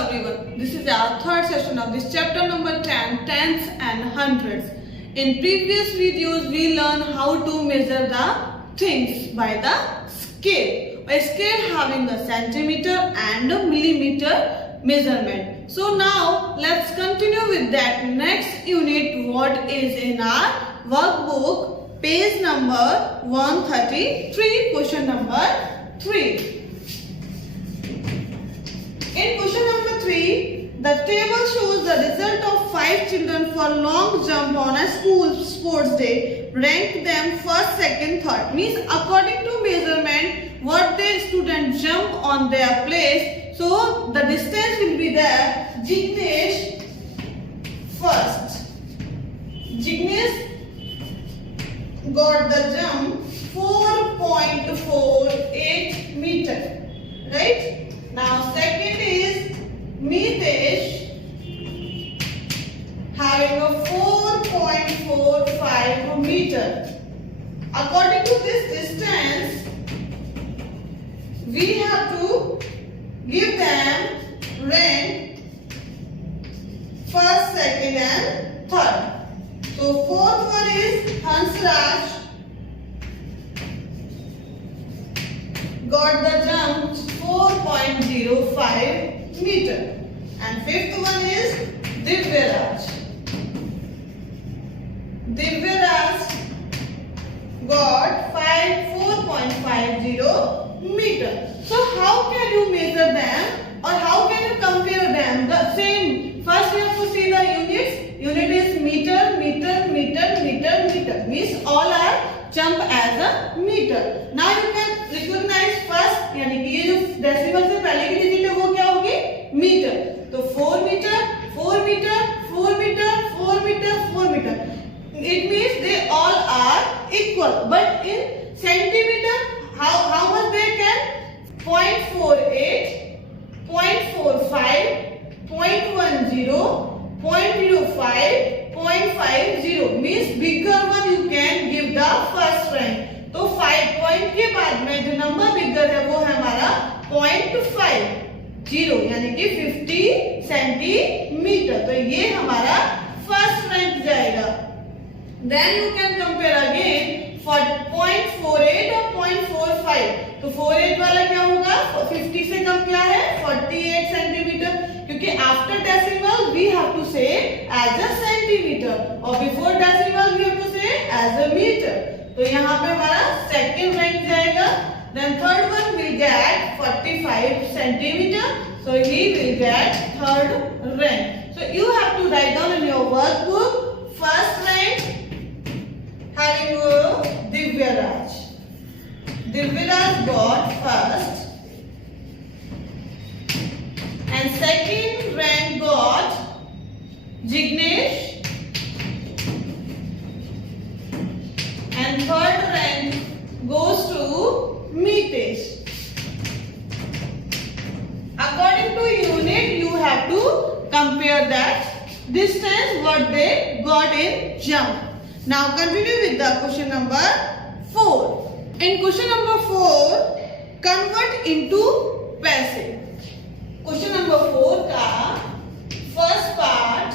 everyone, this is our third session of this chapter number 10, tenths and hundreds. In previous videos, we learned how to measure the things by the scale. A scale having a centimeter and a millimeter measurement. So now let's continue with that next unit what is in our workbook, page number 133, question number 3. In question number 3, the table shows the result of 5 children for long jump on a school sports day. Rank them first, second, third. Means according to measurement, what the student jump on their place. So the distance will be there. Jignesh first. Jignesh got the jump 4.48 meter. Right? Now second is Mitesh having a 4.45 meter. According to this distance, we have to give them rank first, second and third. So fourth one is Hansraj got the jump 4.05 meter. And fifth one is Divyaraj. Divyaraj got 4.50 meter. So how can you measure them or how can you compare them? The same. First we have to see the units. Unit is meter, meter, meter, meter, meter. Means all are jump as a meter. Now you can recognize first, यानी कि ये जो decimal से पहले की digit है वो क्या होगी? मीटर. तो 4 metre, 4 metre, 4 metre, 4 metre, 4 metre. It means they all are equal. But in centimeter, how much they can? 0.48, 0.45, 0.10, 0.05, 0.50 means bigger one you can give the first rank. तो 5 पॉइंट के बाद में जो नंबर बिगर है वो है हमारा 0.50 यानी कि 50 सेंटीमीटर. तो ये हमारा फर्स्ट रैंक जाएगा. Then you can compare again for 0.48 और 0.45. तो 48 वाला क्या होगा? 50 से कम क्या है? 48 सेंटीमीटर. क्योंकि after decimal we have to say as a centimetre और before decimal we have to say as a metre. तो यहाँ पे हमारा सेकंड रैंक जाएगा. Then third one will get 45 centimetre. So he will get third rank. So you have to write down in your workbook first rank having Divyaraj. Divyaraj got first and second rank got Jignesh and third rank goes to Mitesh. According to unit, you have to compare that distance what they got in jump. Now continue with the question number 4. In question number 4, convert into पैसे. Question number 4 का first part,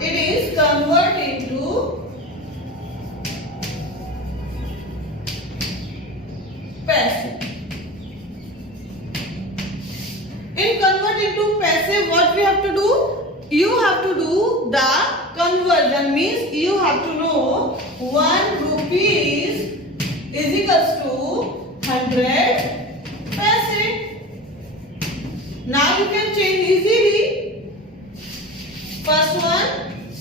it is convert into पैसे. In convert into पैसे, what we have to do? You have to do the conversion. Means you have to know 1 rupees is equals to 100 paise. Now you can change easily. First one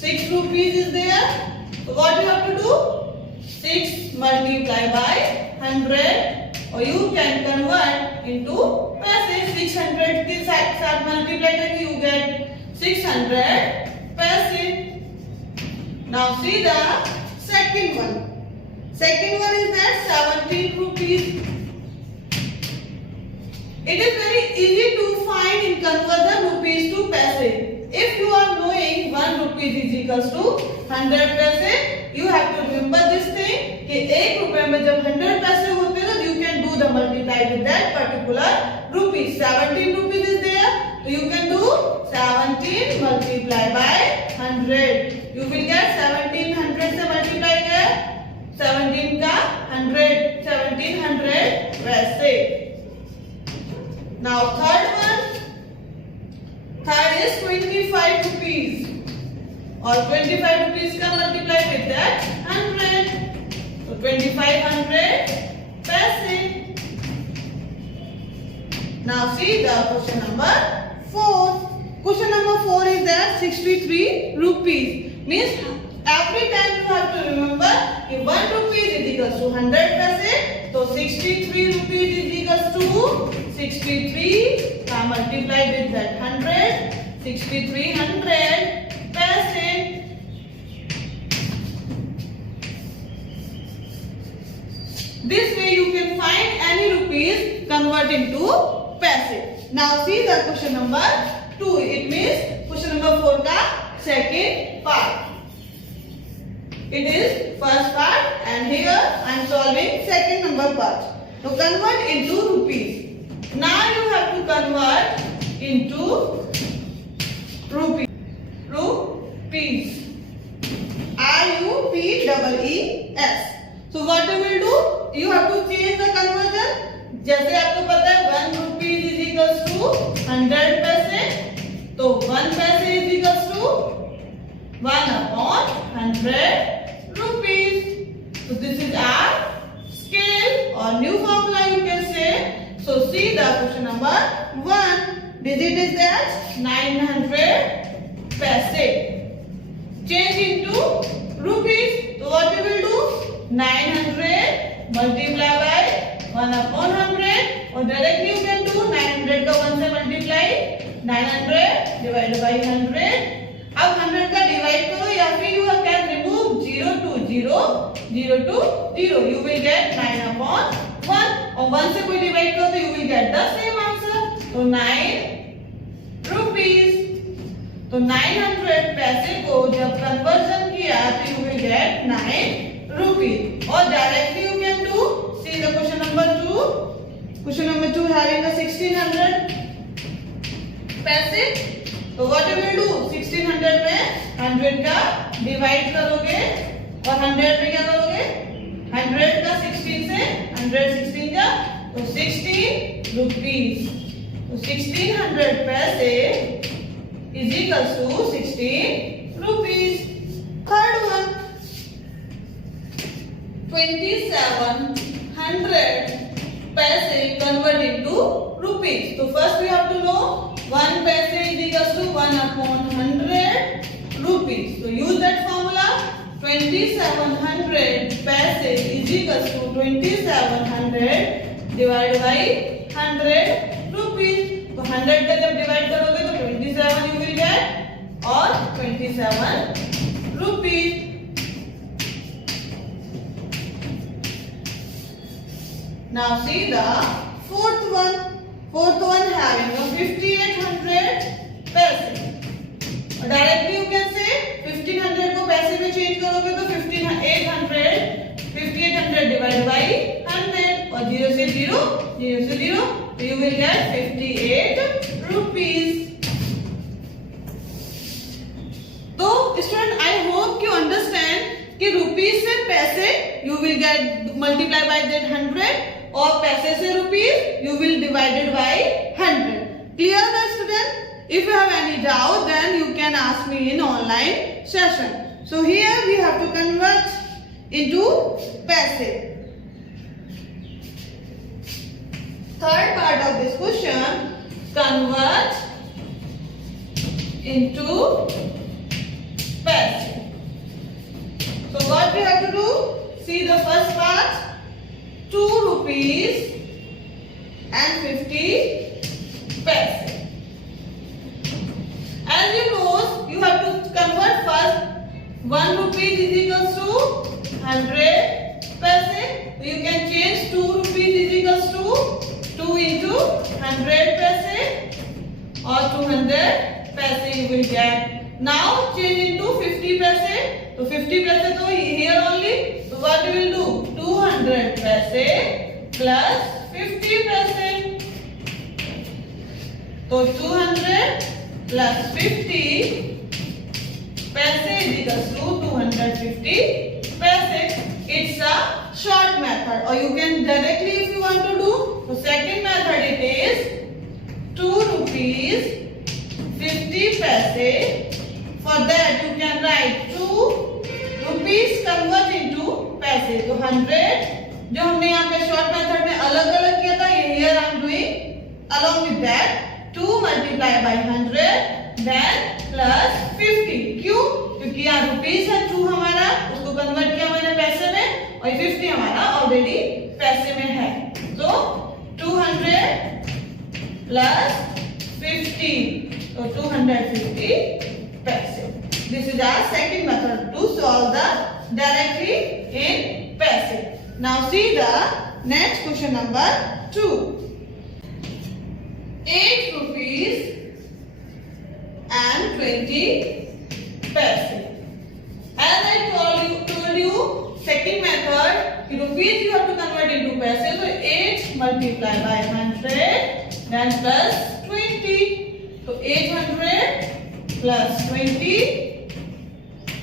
6 rupees is there. So what you have to do? 6 multiplied by 100 or you can convert into paise. 600 के साथ multiply करके you get 600 paise. Now see the second one. Second one is that 17 rupees. It is very easy to find in conversion rupees to paise. If you are knowing 1 rupees is equals to 100 paise, you have to remember this thing कि 1 रुपए में जब 100 पैसे होते हैं, you can do the multiply with that particular rupees. 17 rupees is you can do 17 multiply by 100. You will get 1700 से multiply कर 17 का 100 1700 वैसे. Now third one. Third is 25 rupees. और 25 rupees का multiply with that 100. So 2500 पैसे. Now see the question number 4. Question number 4 is that 63 rupees. Means every time you have to remember कि 1 rupees is equals to 100 पैसे. तो 63 rupees is equals to 63 का multiply with that 100. 6300 पैसे. This way you can find any rupees, convert into पैसे. Now see the question number 2. It means question number 4 का second part. It is first part and here I am solving second number part. So convert into rupees. Now you have to convert into rupees. Rupees. RUPEES. So what you will do? You have to change the conversion. जैसे आपको पता है 1 rupees is equals to 100 पैसे. तो 1 पैसे is equals to 1 upon 100 rupees. So this is our scale or new formula you can say. So see the question number 1. Digit is that 900 paise. Change into rupees. So what you will do? 900 multiply by 1 upon 100. और directly you can do 900 का 1 से multiply. 900 divided by 100. अब 100 का divide करो या फिर you can remove 0 to 0, 0 to 0. You will get 9 upon 1. और 1 से कोई divide करो तो you will get the same answer. तो 9 rupees. तो 900 पैसे को जब conversion किया तो you will get 9 rupees. और directly you can do. See the question number 2. Question number 2 having a 1600 पैसे. तो what you will do? 1600 में 100 का divide करोगे और 100 में क्या करोगे? 100 का 16 से 100 16 का तो 16 rupees. तो 1600 पैसे is equals to 16 rupees. Third one. 2700 पैसे convert into rupees. So first we have to know 1 paise is equals to 1 upon 100 rupees. So use that formula. 2700 paise is equals to 2700 divided by 100 rupees. तो 100 का जब divide करोगे तो 27 you will get और 27 rupees. Now see the fourth one. Fourth one having a 5800 paise. Directly you can say 1500 को पैसे में change करोगे तो 5800 divided by 100 और 0 से 0, 0 से 0, so you will get 58 rupees. तो student I hope you understand कि rupees से पैसे you will get multiply by that 100 और पैसे से rupees you will divide it by 100. Clear that student? If you have any doubt then you can ask me in online session. So here we have to convert into paise. Third part of this question, convert into paise. So what we have to do? See the first part. 2 rupees and 50 paise. As you know, you have to convert first. 1 rupee is equals to 100 paise. So you can change 2 rupees is equals to 2 into 100 paise or 200 paise you will get. Now change into 50 paise. So 50 paise to here only. So what you will do? 200 paise plus 50 paise. तो 200 plus 50 पैसे is equals to 250 पैसे. It's a short method, or you can directly if you want to do. So second method it is 2 rupees 50 paise. For that you can write 2 rupees convert into paise. तो 100 जो हमने यहाँ पे short method में अलग अलग किया था, here I am doing along with that 2 multiply by 100 then plus 50. क्यों? क्योंकि यहाँ रुपीस है 2 हमारा, उसको कन्वर्ट किया मैंने पैसे में, और 50 हमारा ऑलरेडी पैसे में है. तो 200 plus 50, तो 250 पैसे. This is our second method to solve the directly in paise. Now see the next question number 2. 8 rupees and 20 paise. As I told you second method, rupees you have to convert into paise. So 8 multiply by 100 then plus 20. So 800 plus 20,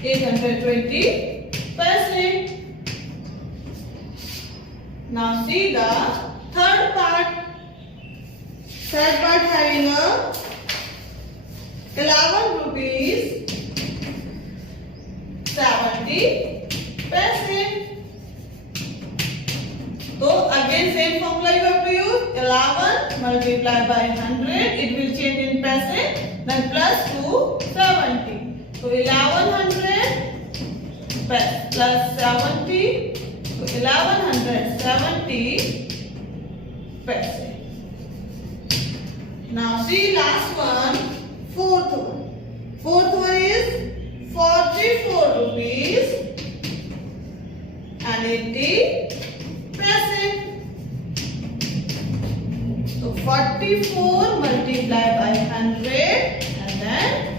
820 paise. Now see the third part. Third part having a 11 rupees 70 paise. So again same formula you have to use. 11 multiplied by 100, it will change in paise, then plus 270. So 1100 plus 70. So 1170 paise. Now see last one, fourth one. Fourth one is 44 rupees and 80 paise. So 44 multiplied by 100 and then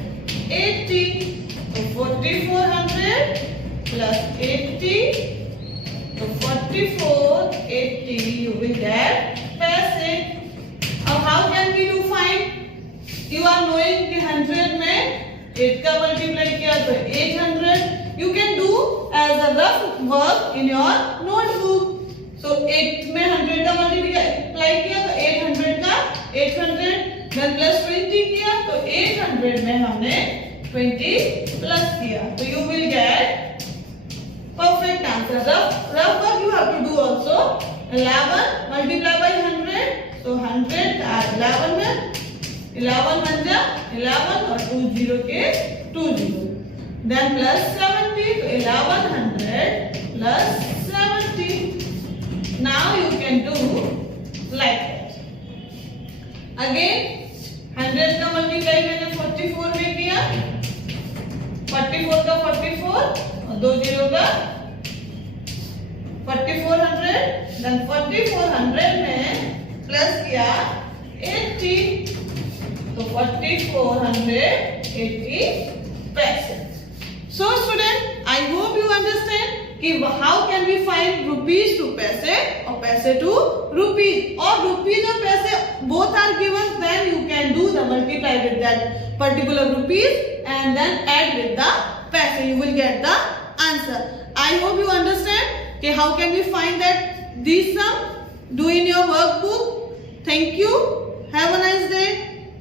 80. So 4400 plus 80. So 44, 80 you will get paise. Now how can we do find? You are knowing कि 100 में 8 का multiply किया तो 800. You can do as a rough work in your notebook. So 8 में 100 का multiply किया तो 800 का 800 then plus 20 किया तो 800 में हमने 20 plus किया. So you will get perfect answer. Rough work you have to do also. 11 multiply by 100. तो 100 का 11 में 11 बन 11 और 20 के 20. Then plus 70 तो 1100 plus 70. Now you can do like that. Again 100 का multiply मैंने 44 में किया. 44 का 44 और 20 का 4400. Then 4400 में प्लस किया 80. तो 4480 paise. So student, I hope you understand कि how can we find rupees to paise or paise to rupees, or rupees or paise both are given, then you can do the multiply with that particular rupees and then add with the paise. You will get the answer. I hope you understand कि how can we find that this sum. Do in your workbook. Thank you. Have a nice day.